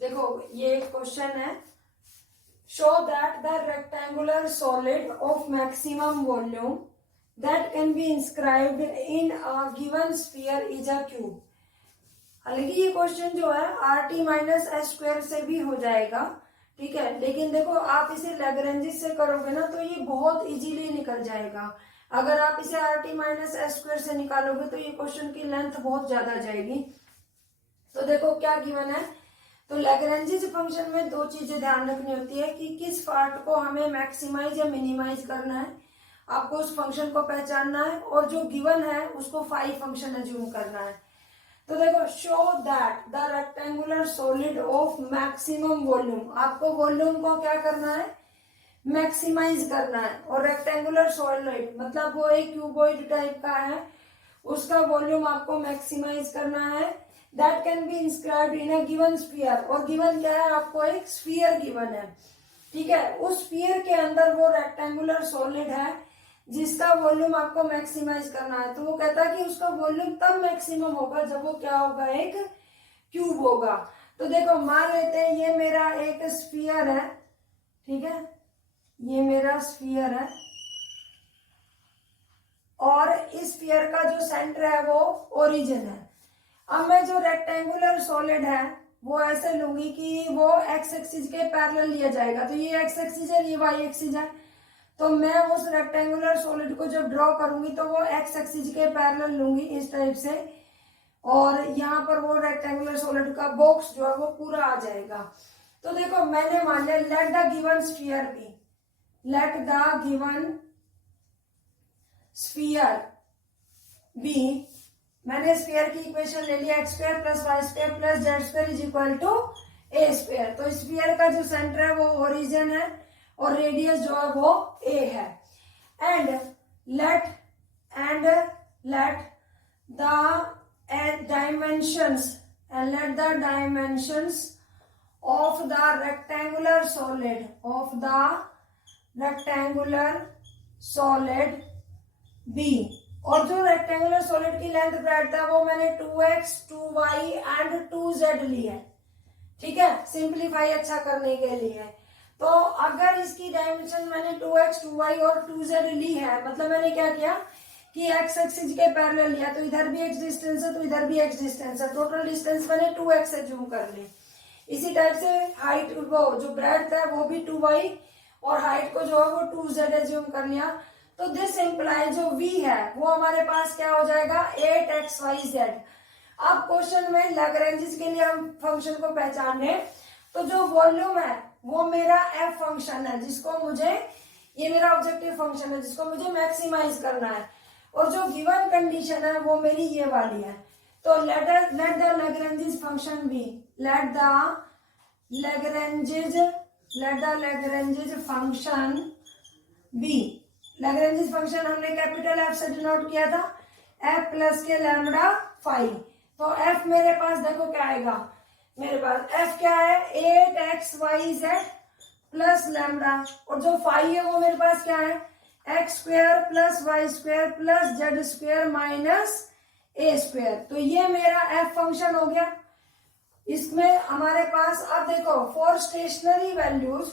देखो ये एक क्वेश्चन है, show that the rectangular solid of maximum volume that can be inscribed in a given sphere is a cube. हालांकि ये question जो है R T minus S square से भी हो जाएगा, ठीक है, लेकिन देखो आप इसे लैग्रेंजिस से करोगे ना तो ये बहुत इजीली निकल जाएगा। अगर आप इसे R T minus S square से निकालोगे तो ये क्वेश्चन की लेंथ बहुत ज्यादा जाएगी। तो देखो क्या गिवन है, तो लैग्रेंजिस फंक्शन में दो चीजें ध्यान रखनी होती है कि किस पार्ट को हमें मैक्सिमाइज या मिनिमाइज करना है, आपको उस फंक्शन को पहचानना है, और जो गिवन है उसको फाई फंक्शन एज्यूम करना है। तो देखो show that the rectangular solid of maximum volume, आपको वॉल्यूम को क्या करना है, मैक्सिमाइज करना है। और रेक्टेंगुलर सॉलिड मतलब वो एक क्यूबॉइड टाइप का है, उसका वॉल्यूम आपको मैक्सिमाइज करना है। That can be inscribed in a given sphere, और गिवन क्या है, आपको एक स्फीयर गिवन है, ठीक है। उस स्फीयर के अंदर वो रेक्टेंगुलर सॉलिड है जिसका वॉल्यूम आपको मैक्सिमाइज करना है। तो वो कहता है कि उसका वॉल्यूम तब मैक्सिमम होगा जब वो क्या होगा, एक क्यूब होगा। तो देखो मान लेते हैं ये मेरा एक स्फीयर है, ठीक है, ये मेरा स्फीयर है, और इस स्फीयर का जो सेंटर है वो ओरिजिन है। अब मैं जो रेक्टेंगुलर सॉलिड है वो ऐसे लूंगी कि वो एक्स एक्सिस के पैरेलल लिया जाएगा। तो ये एक्स एक्सिस है, ये वाई एक्सिस है, तो मैं उस रेक्टेंगुलर सॉलिड को जब ड्रॉ करूंगी तो वो एक्स एक्सिस के पैरेलल लूंगी इस टाइप से, और यहाँ पर वो रेक्टेंगुलर सॉलिड का बॉक्स जो है वो पूरा आ जाएगा। तो देखो मैंने मान लिया let the given sphere be, let the given sphere be, मैंने स्फीयर की इक्वेशन ले लिया x square plus y square plus z square is equal to a square. तो स्फीयर का जो सेंटर है वो ओरिजिन है और रेडियस जो है वो ए है। And let the dimensions of the rectangular solid be, और जो रेक्टेंगुलर सॉलिड की लेंथ ब्रेड्थ है वो मैंने 2x 2y एंड 2z ली है, ठीक है, सिंप्लीफाई अच्छा करने के लिए। तो अगर इसकी डायमेंशन मैंने 2x 2y और 2z ली है, मतलब मैंने क्या किया कि x एक्सिस के पैरेलल लिया, तो इधर भी x डिस्टेंस है तो इधर भी x डिस्टेंस है, टोटल डिस्टेंस मैंने 2x एज्यूम कर ली। इसी टाइप से हाइट वो जो ब्रेड्थ है वो भी 2y और हाइट को जो है वो 2z एज्यूम कर लिया। तो दिस इम्प्लाई जो v है वो हमारे पास क्या हो जाएगा 8xyz। अब क्वेश्चन में लैग्रेंजिस के लिए हम फंक्शन को पहचाने, तो जो वॉल्यूम है वो मेरा f फंक्शन है जिसको मुझे, ये मेरा ऑब्जेक्टिव फंक्शन है जिसको मुझे मैक्सिमाइज करना है, और जो गिवन कंडीशन है वो मेरी ये वाली है। तो let the Lagrange's function be, let the Lagrange's function be, Lagrange's function हमने कैपिटल एफ से डिनोट किया था, एफ प्लस के लैम्बडा फाई। तो एफ मेरे पास देखो क्या आएगा, मेरे पास एफ क्या है 8xyz प्लस लैम्बडा, और जो फाई है वो मेरे पास क्या है x square plus y square plus z square minus a square. तो ये मेरा एफ फंक्शन हो गया। इसमें हमारे पास अब देखो फॉर स्टेशनरी वैल्यूज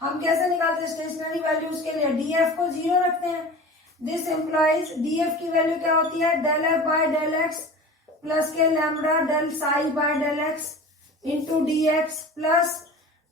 हम कैसे निकालते हैं, स्टेशनरी वैल्यूज के लिए डीएफ को 0 रखते हैं। दिस एम्प्लॉइज डीएफ की वैल्यू क्या होती है del f by del x plus के lambda del psi by del x into d x plus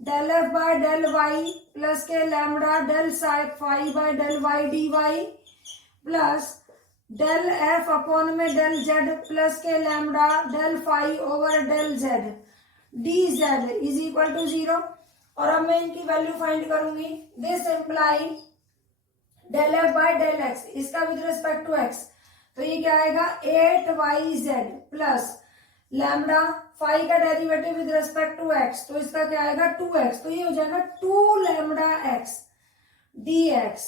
del f by del y plus के lambda del psi phi by del y d y plus del f upon में del z plus के lambda del phi over del z d z is equal to 0। और अब मैं इनकी value find करूंगी। This imply del f by del x, इसका with respect to x, तो ये क्या आएगा 8yz प्लस लैम्बडा फाई का derivative with respect to x, तो इसका क्या आएगा 2x, तो ये हो जाएगा 2 lambda x dx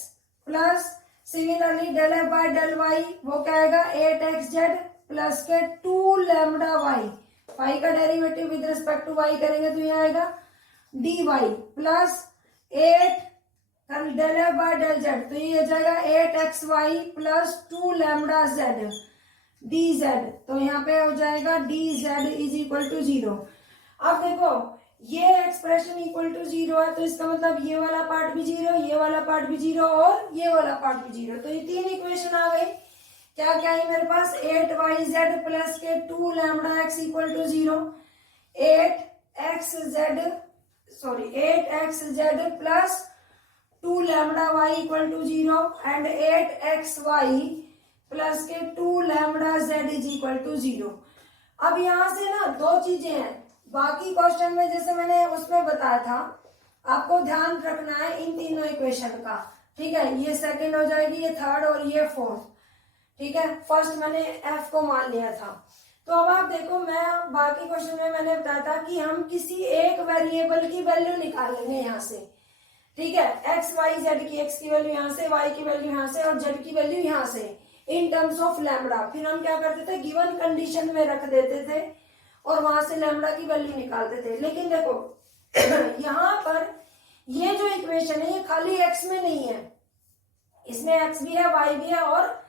plus similarly del f by del y वो क्या आएगा 8xz प्लस के 2 लैम्बडा वाई, फाई का derivative with respect to y करेंगे तो ये आएगा dy plus 8 del f by del z, तो ये हो जाएगा 8xy plus 2 lambda Z dz, तो यहाँ पे हो जाएगा dz इज इक्वल टू 0। अब देखो ये एक्सप्रेशन इक्वल टू 0 है, तो इसका मतलब ये वाला पार्ट भी 0, ये वाला पार्ट भी 0 और ये वाला पार्ट भी 0। तो ये 3 इक्वेशन आ गई। क्या क्या है मेरे पास, 8yz प्लस के 2 lambda x equal to 0, 8xz plus 2 lambda y equal to 0 and 8xy plus के 2 lambda z is equal to 0। अब यहां से ना दो चीजें हैं, बाकी क्वेश्चन में जैसे मैंने उसमें बताया था, आपको ध्यान रखना है इन तीनों इक्वेशन का, ठीक है। ये सेकंड हो जाएगी, ये थर्ड और ये फोर्थ, ठीक है। फर्स्ट मैंने एफ को मान लिया था। तो अब आप देखो, मैं बाकी क्वेश्चन में मैंने बताया था कि हम किसी एक वेरिएबल की वैल्यू निकालेंगे यहाँ से, ठीक है। एक्स वाई जेड की, एक्स की वैल्यू यहाँ से, वाई की वैल्यू यहाँ से और जेड की वैल्यू यहाँ से, इन टर्म्स ऑफ लैम्बडा। फिर हम क्या करते थे, गिवन कंडीशन में रख देते थे और वहां से लैम्बडा की वैल्यू निकालते थे। लेकिन देखो यहाँ पर ये जो इक्वेशन है ये खाली एक्स में नहीं है, इसमें एक्स भी है, वाई भी है और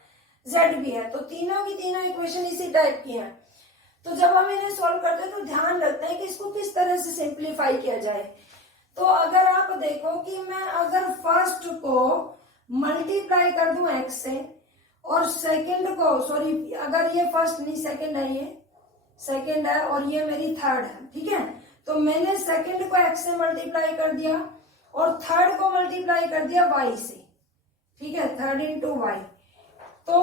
जेड भी है। तो तीनों की तीनों इक्वेशन इसी टाइप की हैं। तो जब हम इन्हें सॉल्व करते हैं तो ध्यान रखते हैं कि इसको किस तरह से सिंप्लीफाई किया जाए। तो अगर आप देखो कि मैं अगर फर्स्ट को मल्टीप्लाई कर दूं एक्स से और सेकंड को, सॉरी अगर ये फर्स्ट नहीं सेकंड है, ये सेकंड है और ये मेरी थर्ड है, ठीक है। तो मैंने सेकंड को एक्स से मल्टीप्लाई कर दिया और थर्ड को मल्टीप्लाई कर दिया वाई से, ठीक है, थर्ड इंटू वाई। तो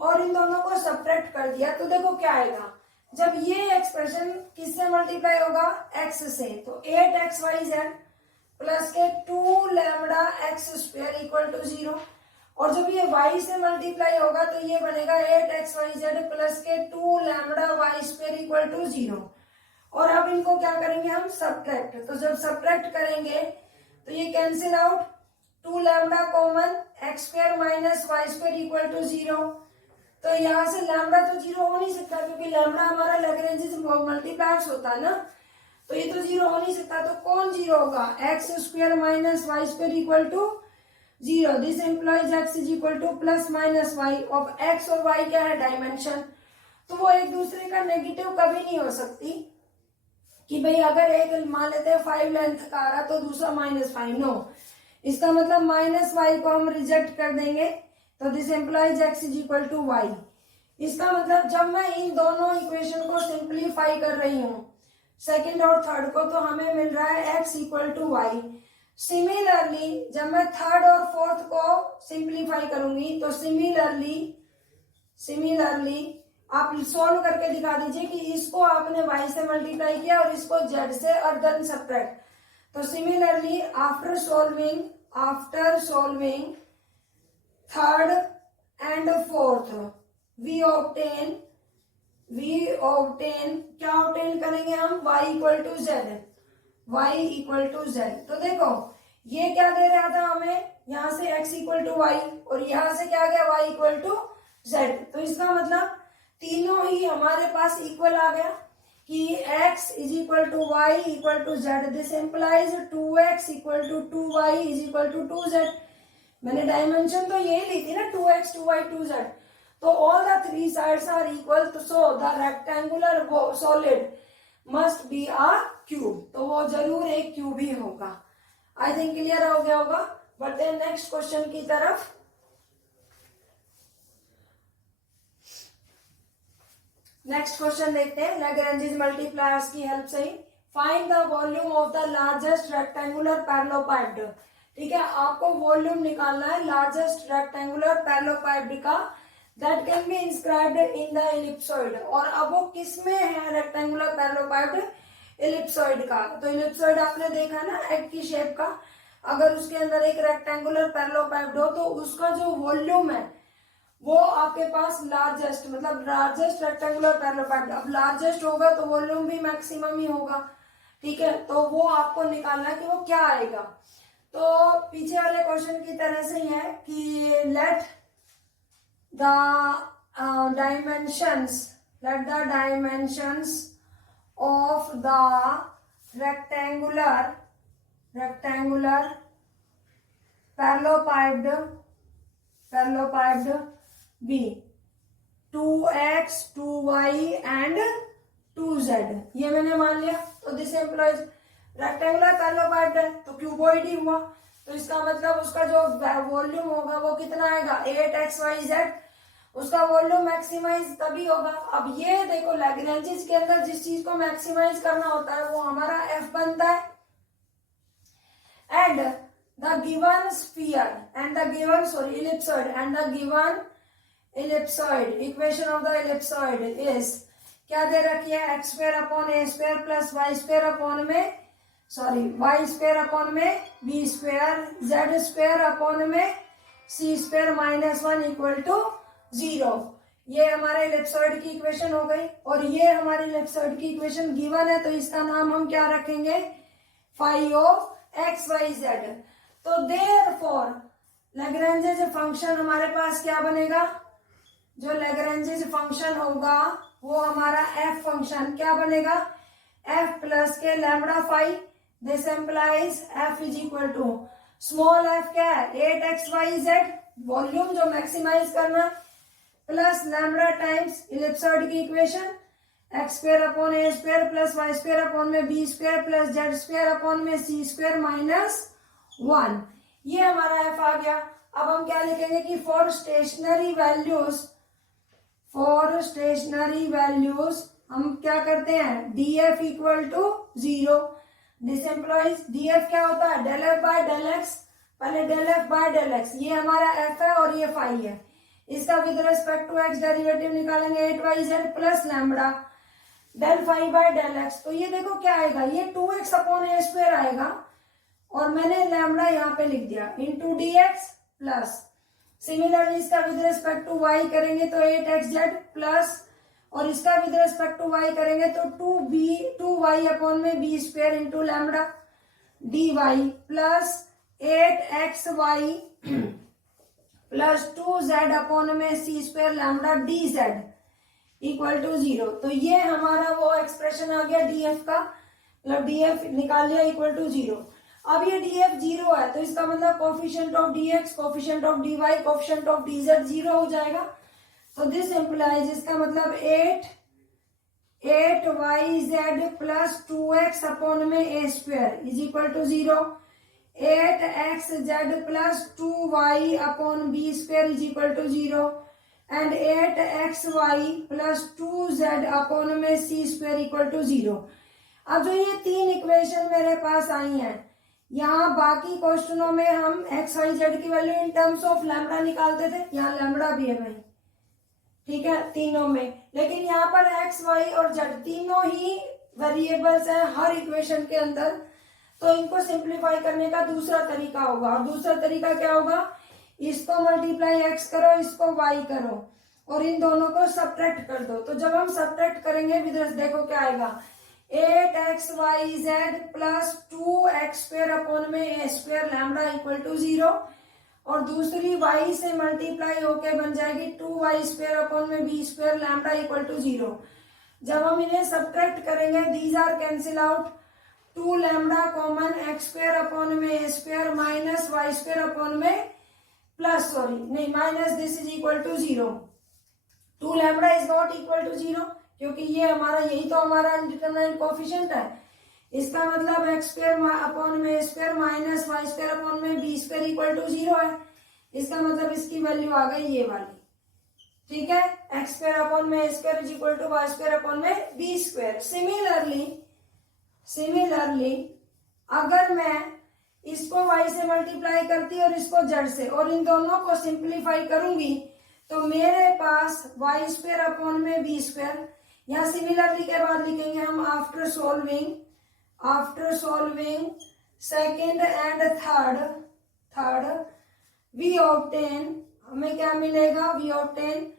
और इन दोनों को सब्ट्रैक्ट कर दिया, तो देखो क्या आएगा, जब ये एक्सप्रेशन किससे मल्टीप्लाई होगा, एक्स से, तो 8xyz प्लस के 2 lambda x square equal to 0। और जब ये y से मल्टीप्लाई होगा तो ये बनेगा 8xyz प्लस के 2 lambda y square equal to 0। और अब इनको क्या करेंगे हम, सब्ट्रैक्ट। तो जब सब्ट्रैक्ट करेंगे तो ये cancel out, 2 lambda common, x square minus y square equal to 0। तो यहाँ से लैम्बडा तो 0 हो नहीं सकता क्योंकि लैम्बडा हमारा लैग्रेंज मल्टीप्लायर्स होता है ना, तो ये तो 0 हो नहीं सकता। तो कौन 0 होगा, x square minus y square equal to 0। This implies x is equal to plus minus y. Of x और वाई क्या है, डायमेंशन, तो वो एक दूसरे का नेगेटिव कभी नहीं हो सकती कि भाई अगर एक मान लेते हैं 5 लेंथ का आ रहा तो दूसरा -5, नो। इसका मतलब -y को हम रिजेक्ट कर देंगे, तो this implies x is equal to y. इसका मतलब जब मैं इन दोनों इक्वेशन को सिंप्लीफाई कर रही हूँ, सेकंड और थर्ड को, तो हमें मिल रहा है x equal to y. Similarly जब मैं थर्ड और फोर्थ को सिंप्लीफाई करूंगी तो सिमिलरली आप सॉल्व करके दिखा दीजिए कि इसको आपने y से मल्टीप्लाई किया और इसको z से और देन सब्ट्रैक्ट। तो similarly after solving third and fourth we obtain क्या ऑब्टेन करेंगे हम, y इक्वल टू जेड। तो देखो ये क्या दे रहा था हमें, यहाँ से x इक्वल टू वाई और यहाँ से क्या गया, y इक्वल टू जेड। तो इसका मतलब तीनों ही हमारे पास इक्वल आ गया कि x is equal to y equal to z. This implies 2x equal to 2y is equal to 2z। मैंने डायमेंशन तो यही ली थी ना, 2x 2y 2z। तो all the 3 sides are equal, तो so the rectangular solid must be a cube. तो वो जरूर एक क्यूब ही होगा। आई थिंक क्लियर हो गया होगा। बढ़ते हैं नेक्स्ट क्वेश्चन की तरफ। नेक्स्ट क्वेश्चन देखते हैं लैग्रेंज मल्टीप्लायर्स की हेल्प से ही। Find the volume of the largest rectangular parallelepiped. ठीक है, आपको वॉल्यूम निकालना है लार्जेस्ट रेक्टेंगुलर पैरेललोपाइड का, that can be inscribed in the ellipsoid. और अब वो किस में है रेक्टेंगुलर पैरेललोपाइड, एलिप्सॉइड का। तो एलिप्सॉइड आपने देखा ना, एग की शेप का, अगर उसके अंदर एक रेक्टेंगुलर पैरेललोपाइड हो तो उसका जो वॉल्यूम है वो आपके पास लार्जेस्ट, मतलब लार्जेस्ट रेक्टेंगुलर पैरेललोपाइड। अब लार्जेस्ट होगा तो वॉल्यूम भी मैक्सिमम ही होगा, ठीक है। तो वो आपको निकालना है कि वो क्या आएगा। तो पीछे वाले क्वेश्चन की तरह से ही है कि let the dimensions of the rectangular parallelepiped be 2x 2y and 2z। ये मैंने मान लिया। तो दिस एम्प्लॉइज रेक्टेंगुलर पैरेललोपाइड तो क्यूबॉइड ही हुआ, तो इसका मतलब उसका जो वॉल्यूम होगा वो कितना आएगा 8xyz, उसका वॉल्यूम मैक्सिमाइज तभी होगा। अब ये देखो लैग्रेंजेस के अंदर जिस चीज को मैक्सिमाइज करना होता है वो हमारा f बनता है। And the given sphere and the given ellipsoid and the given ellipsoid equation of the ellipsoid is क्या दे रखी है, x square upon a square plus y square upon में वाई स्क्वायर अपॉन में b square z square upon में c square minus 1 equal to 0। ये हमारे ellipsoid की इक्वेशन हो गई और ये हमारी इलिप्सॉइड की इक्वेशन गिवन है, तो इसका नाम हम क्या रखेंगे, phi of x y z. तो देयरफॉर लैग्रेंजेस फंक्शन हमारे पास क्या बनेगा, जो लैग्रेंजेस फंक्शन होगा वो हमारा एफ फंक्शन क्या बनेगा, एफ प्लस के lambda phi, this implies F is equal to small f क्या है 8xyz वॉल्यूम जो मैक्सिमाइज करना, प्लस लैम्बडा टाइम्स इलिप्सॉइड की equation x square upon a square plus y square upon में b square plus z square upon में c square minus 1। ये हमारा F आ गया। अब हम क्या लिखेंगे कि फॉर स्टेशनरी वैल्यूज हम क्या करते हैं, d f equal to 0। This implies d f क्या होता है, del f by del x, पहले del f by del x, ये हमारा एफ है और ये फाई है, इसका with respect to x derivative निकालेंगे 8yz plus lambda del phi by del x. तो ये देखो क्या आएगा, ये 2x अपॉन ए स्क्वायर आएगा और मैंने लैम्बडा यहाँ पे लिख दिया into d x plus, similarly इसका विद रेस्पेक्ट टू वाई करेंगे तो 8xz प्लस, और इसका विद रेस्पेक्ट टू वाई करेंगे तो 2y अपॉन में b square into lambda d y plus 8xy plus 2z upon में c square lambda d z equal to 0। तो ये हमारा वो एक्सप्रेशन आ गया डीएफ का, मतलब डीएफ निकाल लिया इक्वल टू 0। अब ये डीएफ 0 है तो इसका मतलब coefficient of dx, coefficient of dy, coefficient of dz 0 हो जाएगा। तो दिस एम्प्लाइज इसका मतलब 8yz प्लस 2x अपॉन में a square is equal to 0, 8xz plus 2y upon b square is equal to 0 and 8xy plus 2z upon में c square equal to 0। अब जो ये तीन इक्वेशन मेरे पास आई हैं, यहाँ बाकी क्वेश्चनों में हम एक्स वाई जेड की value in terms of lambda निकालते थे, यहाँ लैम्बडा भी है भाई, ठीक है तीनों में, लेकिन यहाँ पर एक्स वाई और जेड तीनों ही वेरिएबल्स हैं हर इक्वेशन के अंदर, तो इनको सिंप्लीफाई करने का दूसरा तरीका होगा। और दूसरा तरीका क्या होगा, इसको मल्टीप्लाई एक्स करो, इसको वाई करो और इन दोनों को सब्ट्रैक्ट कर दो। तो जब हम सब्ट्रैक्ट करेंगे विद देखो क्या आएगा, 8xyz plus 2x square upon में a square lambda equal to 0 और दूसरी y से मल्टीप्लाई होके बन जाएगी 2y स्क्वायर अपॉन में b square lambda equal to 0। जब हम इन्हें सब्ट्रैक्ट करेंगे these are cancel out, 2 lambda common x square upon में a square minus y square upon में plus minus this is equal to 0। 2 lambda is not equal to 0 क्योंकि ये हमारा यही तो हमारा अनडिटरमाइंड कोफिशिएंट है। इसका मतलब एक्स स्क्वायर अपॉन में a square minus y square upon में बी स्क्वायर इक्वल टू 0 है। इसका मतलब इसकी वैल्यू आ गई ये वाली, ठीक है, एक्स स्क्वायर अपॉन में a square is equal to y square upon में बी स्क्वायर। सिमिलरली अगर मैं इसको y से मल्टीप्लाई करती और इसको z से और इन दोनों को सिंप्लीफाई करूंगी तो मेरे पास वाई स्क्वायर अपॉन में बी स्क्वायर, यहाँ सिमिलरली के बाद लिखेंगे हम after solving second and third we obtain, हमें क्या मिलेगा, we obtain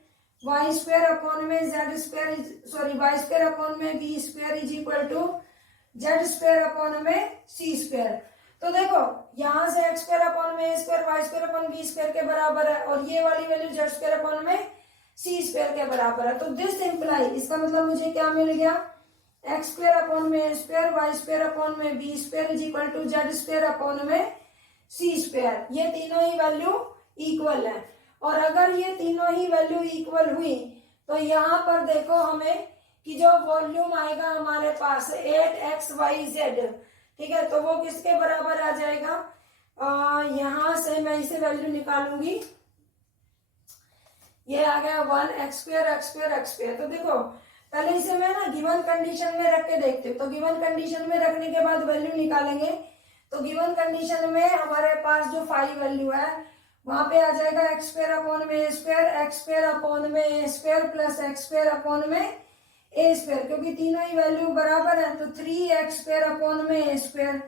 y square upon में z square y square upon में b square is equal to z square upon में सी स्क्वायर। तो देखो यहाँ से एक्स स्क्वायर अपॉन में a square y square upon b square के बराबर है और ये वाली वैल्यू जेड स्क्वायर अपॉन में सी स्क्वायर के बराबर है। तो दिस इम्प्लाई, इसका मतलब मुझे क्या मिल गया, एक्स स्क्वायर अपॉन में a square y square upon में b square is equal to z square upon में सी स्क्वायर। ये तीनों ही वैल्यू इक्वल है और अगर ये तीनों ही वैल्यू इक्वल हुई तो यहाँ पर देखो हमें कि जो वॉल्यूम आएगा हमारे पास 8xyz, ठीक है, तो वो किसके बराबर आ जाएगा, यहां से मैं इसे वैल्यू निकालूंगी, ये आ गया 1 x²। तो देखो पहले इसे मैं ना गिवन कंडीशन में रख के देखते हूँ, तो गिवन कंडीशन में रखने के बाद वैल्यू निकालेंगे। तो गिवन कंडीशन में हमारे पास जो 5 वैल्यू है वहां पे आ जाएगा x² प्लस x² क्योंकि तीनों ही वैल्यू बराबर है, तो 3x²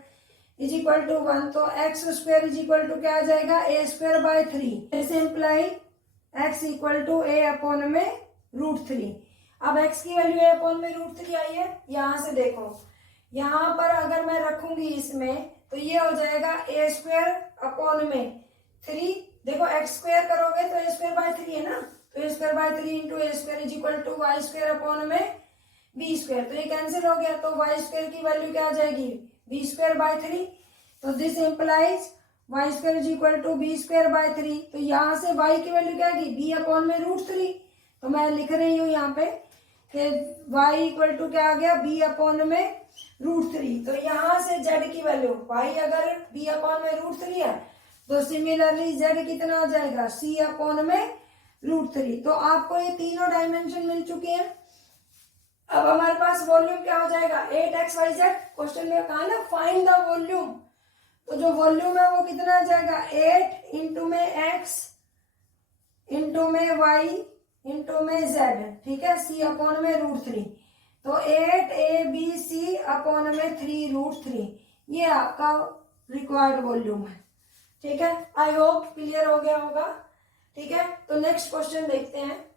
इज इक्वल टू 1। तो x² इज इक्वल टू क्या आ जाएगा, a²/3। This imply x equal to a/√3। अब x की वैल्यू a/√3 आई है, यहां से देखो यहां पर अगर मैं रखूंगी इसमें तो ये हो जाएगा a²/3। देखो x² करोगे तो a²/3 है ना, तो a²/3 into a² is equal to y²/b²। तो ये कैंसिल हो गया, तो y² की वैल्यू क्या आ जाएगी, b²/3। तो this implies y² is equal to b²/3। तो यहाँ से y की वैल्यू क्या आएगी, b/√3। तो मैं लिख रही हूँ यहाँ पे कि y इक्वल टू क्या आ गया, b/√3। तो यहाँ से z की वैल्यू, y अगर b/√3 है तो सिमिलरली z कितना आ जाएगा, c/√3। तो आपको ये तीनों डायमेंशन मिल चुके हैं। अब हमारे पास वॉल्यूम क्या हो जाएगा, 8xyz। क्वेश्चन में कहा ना फाइंड द वॉल्यूम, तो जो वॉल्यूम है वो कितना आ जाएगा, 8 इंटू में x इंटू में y इंटू में z, ठीक है, c/√3। तो 8abc/3√3 ये आपका रिक्वायर्ड वॉल्यूम है। ठीक है, आई होप क्लियर हो गया होगा। ठीक है, तो नेक्स्ट क्वेश्चन देखते हैं।